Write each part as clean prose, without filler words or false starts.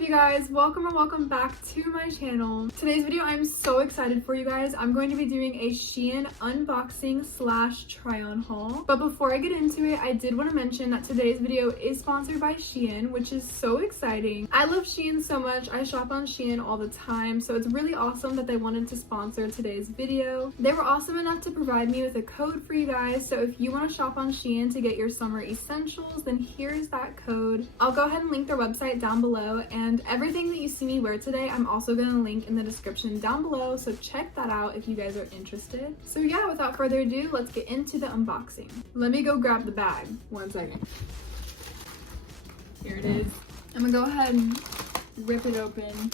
up, you guys? Welcome or welcome back to my channel. Today's video, I'm so excited for you guys. I'm going to be doing a Shein unboxing slash try on haul. But before I get into it, I did want to mention that today's video is sponsored by Shein, which is so exciting. I love Shein so much. I shop on Shein all the time, so it's really awesome that they wanted to sponsor today's video. They were awesome enough to provide me with a code for you guys, so if you want to shop on Shein to get your summer essentials, then here's that code. I'll go ahead and link their website down below, and everything that you see me wear today, I'm also going to link in the description down below, so check that out if you guys are interested. So yeah, without further ado, let's get into the unboxing. Let me go grab the bag. 1 second. Here it is. I'm gonna go ahead and rip it open.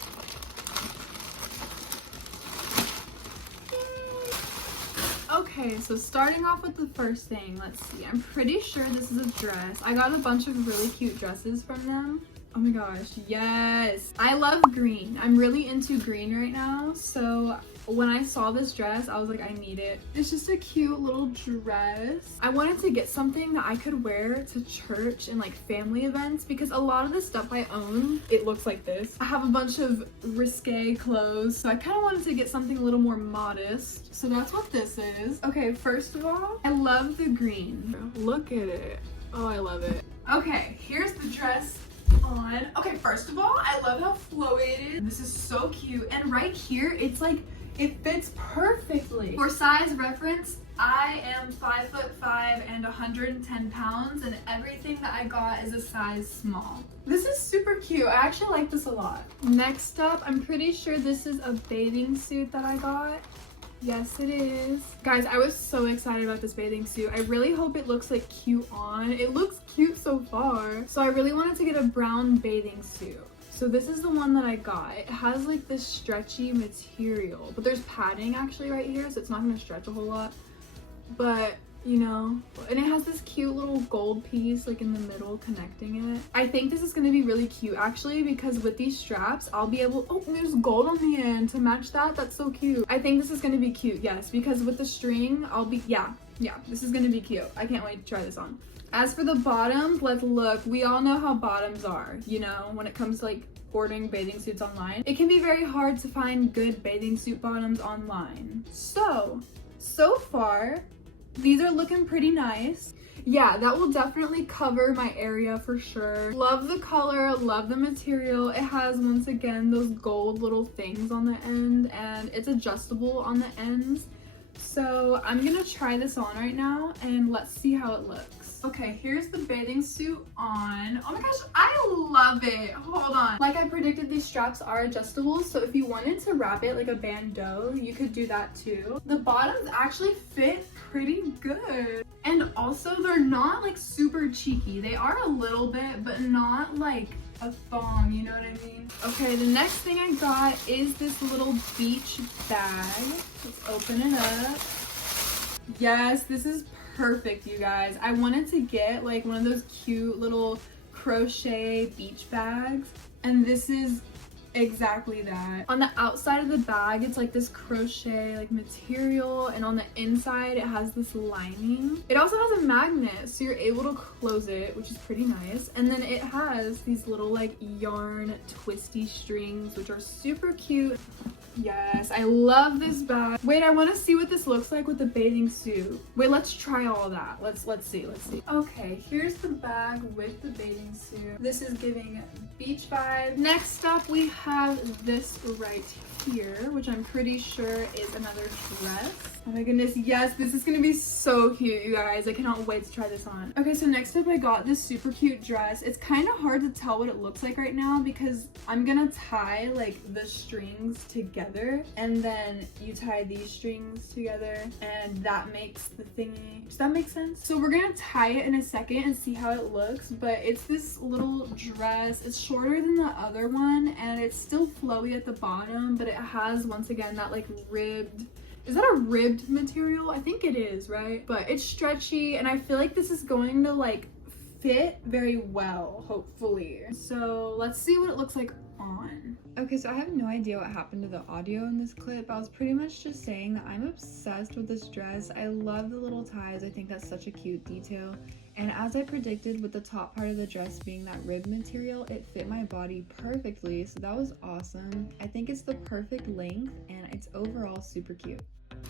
Okay, so starting off with the first thing, let's see. I'm pretty sure this is a dress. I got a bunch of really cute dresses from them. Oh my gosh, yes! I love green. I'm really into green right now, so when I saw this dress, I was like, I need it. It's just a cute little dress. I wanted to get something that I could wear to church and like family events because a lot of the stuff I own, it looks like this. I have a bunch of risque clothes, so I kind of wanted to get something a little more modest. So that's what this is. Okay, first of all, I love the green. Look at it. Oh, I love it. Okay, here's the dress on. Okay, first of all, I love how flowy it is. This is so cute. And right here, it's like, it fits perfectly. For size reference, I am 5'5" and 110 pounds, and everything that I got is a size small. This is super cute. I actually like this a lot. Next up, I'm pretty sure this is a bathing suit that I got. Yes, it is. Guys, I was so excited about this bathing suit. I really hope it looks like cute on. It looks cute so far. So I really wanted to get a brown bathing suit. So this is the one that I got. It has like this stretchy material, but there's padding actually right here, so it's not gonna stretch a whole lot. But you know, and it has this cute little gold piece like in the middle connecting it. I think this is gonna be really cute actually because with these straps, I'll be able, oh, there's gold on the end to match that. That's so cute. I think this is gonna be cute, yes, because with the string, I'll be, yeah, this is gonna be cute. I can't wait to try this on. As for the bottoms, let's look. We all know how bottoms are, you know, when it comes to like ordering bathing suits online. It can be very hard to find good bathing suit bottoms online. So far, these are looking pretty nice. Yeah, that will definitely cover my area for sure. Love the color, love the material. It has, once again, those gold little things on the end, and it's adjustable on the ends. So I'm gonna try this on right now and let's see how it looks. Okay, here's the bathing suit on. Oh my gosh, I love it. Hold on. Like I predicted, these straps are adjustable, so if you wanted to wrap it like a bandeau, you could do that too. The bottoms actually fit pretty good. And also, they're not like super cheeky. They are a little bit, but not like a thong, you know what I mean? Okay, the next thing I got is this little beach bag. Let's open it up. Yes, this is perfect, you guys. I wanted to get like one of those cute little crochet beach bags, and this is exactly that. On the outside of the bag, it's like this crochet like material, and on the inside it has this lining. It also has a magnet, so you're able to close it, which is pretty nice. And then it has these little like yarn twisty strings, which are super cute. Yes, I love this bag. Wait, I want to see what this looks like with the bathing suit. Wait, let's try all that. Let's see. Okay, here's the bag with the bathing suit. This is giving beach vibe. Next up, we have this right here, which I'm pretty sure is another dress. Oh my goodness, yes, this is gonna be so cute, you guys. I cannot wait to try this on. Okay, so next up I got this super cute dress. It's kind of hard to tell what it looks like right now because I'm gonna tie like the strings together, and then you tie these strings together, and that makes the thingy. Does that make sense? So we're gonna tie it in a second and see how it looks, but it's this little dress. It's shorter than the other one, and it's still flowy at the bottom, but it has, once again, that like ribbed, is that a ribbed material? I think it is, right? But it's stretchy, and I feel like this is going to like fit very well, hopefully. So let's see what it looks like on. Okay, so I have no idea what happened to the audio in this clip. I was pretty much just saying that I'm obsessed with this dress. I love the little ties. I think that's such a cute detail. And as I predicted, with the top part of the dress being that rib material, it fit my body perfectly, so that was awesome. I think it's the perfect length and it's overall super cute.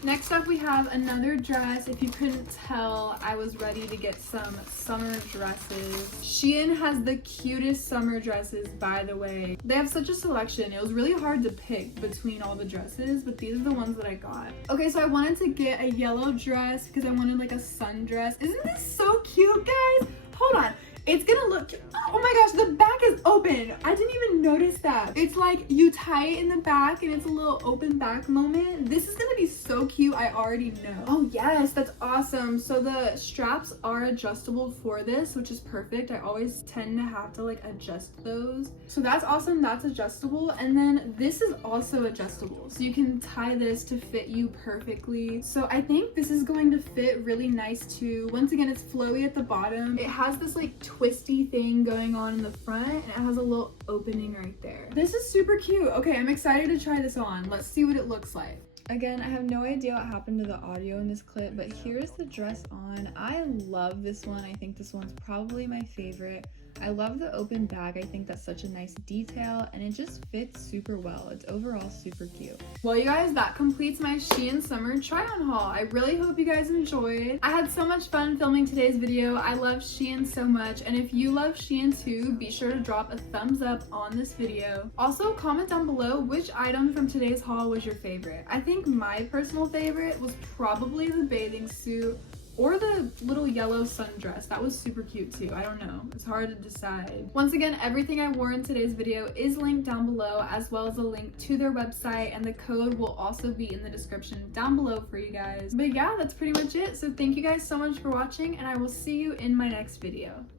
Next up, we have another dress. If you couldn't tell, I was ready to get some summer dresses. Shein has the cutest summer dresses, by the way. They have such a selection. It was really hard to pick between all the dresses, but these are the ones that I got. Okay, so I wanted to get a yellow dress because I wanted like a sundress. Isn't this so cute, guys? Hold on. It's gonna look, oh my gosh, the back is open. I didn't even notice that. It's like you tie it in the back and it's a little open back moment. This is gonna be so cute, I already know. Oh yes, that's awesome. So the straps are adjustable for this, which is perfect. I always tend to have to like adjust those. So that's awesome, that's adjustable. And then this is also adjustable. So you can tie this to fit you perfectly. So I think this is going to fit really nice too. Once again, it's flowy at the bottom. It has this like twisty thing going on in the front and it has a little opening right there. This is super cute. Okay, I'm excited to try this on. Let's see what it looks like. Again, I have no idea what happened to the audio in this clip, but here's the dress on. I love this one. I think this one's probably my favorite. I love the open bag. I think that's such a nice detail and it just fits super well. It's overall super cute. Well, you guys, that completes my Shein summer try-on haul. I really hope you guys enjoyed. I had so much fun filming today's video. I love Shein so much, and if you love Shein too, be sure to drop a thumbs up on this video. Also, comment down below which item from today's haul was your favorite. I think my personal favorite was probably the bathing suit or the little yellow sundress. That was super cute too. I don't know. It's hard to decide. Once again, everything I wore in today's video is linked down below, as well as a link to their website, and the code will also be in the description down below for you guys. But yeah, that's pretty much it. So thank you guys so much for watching, and I will see you in my next video.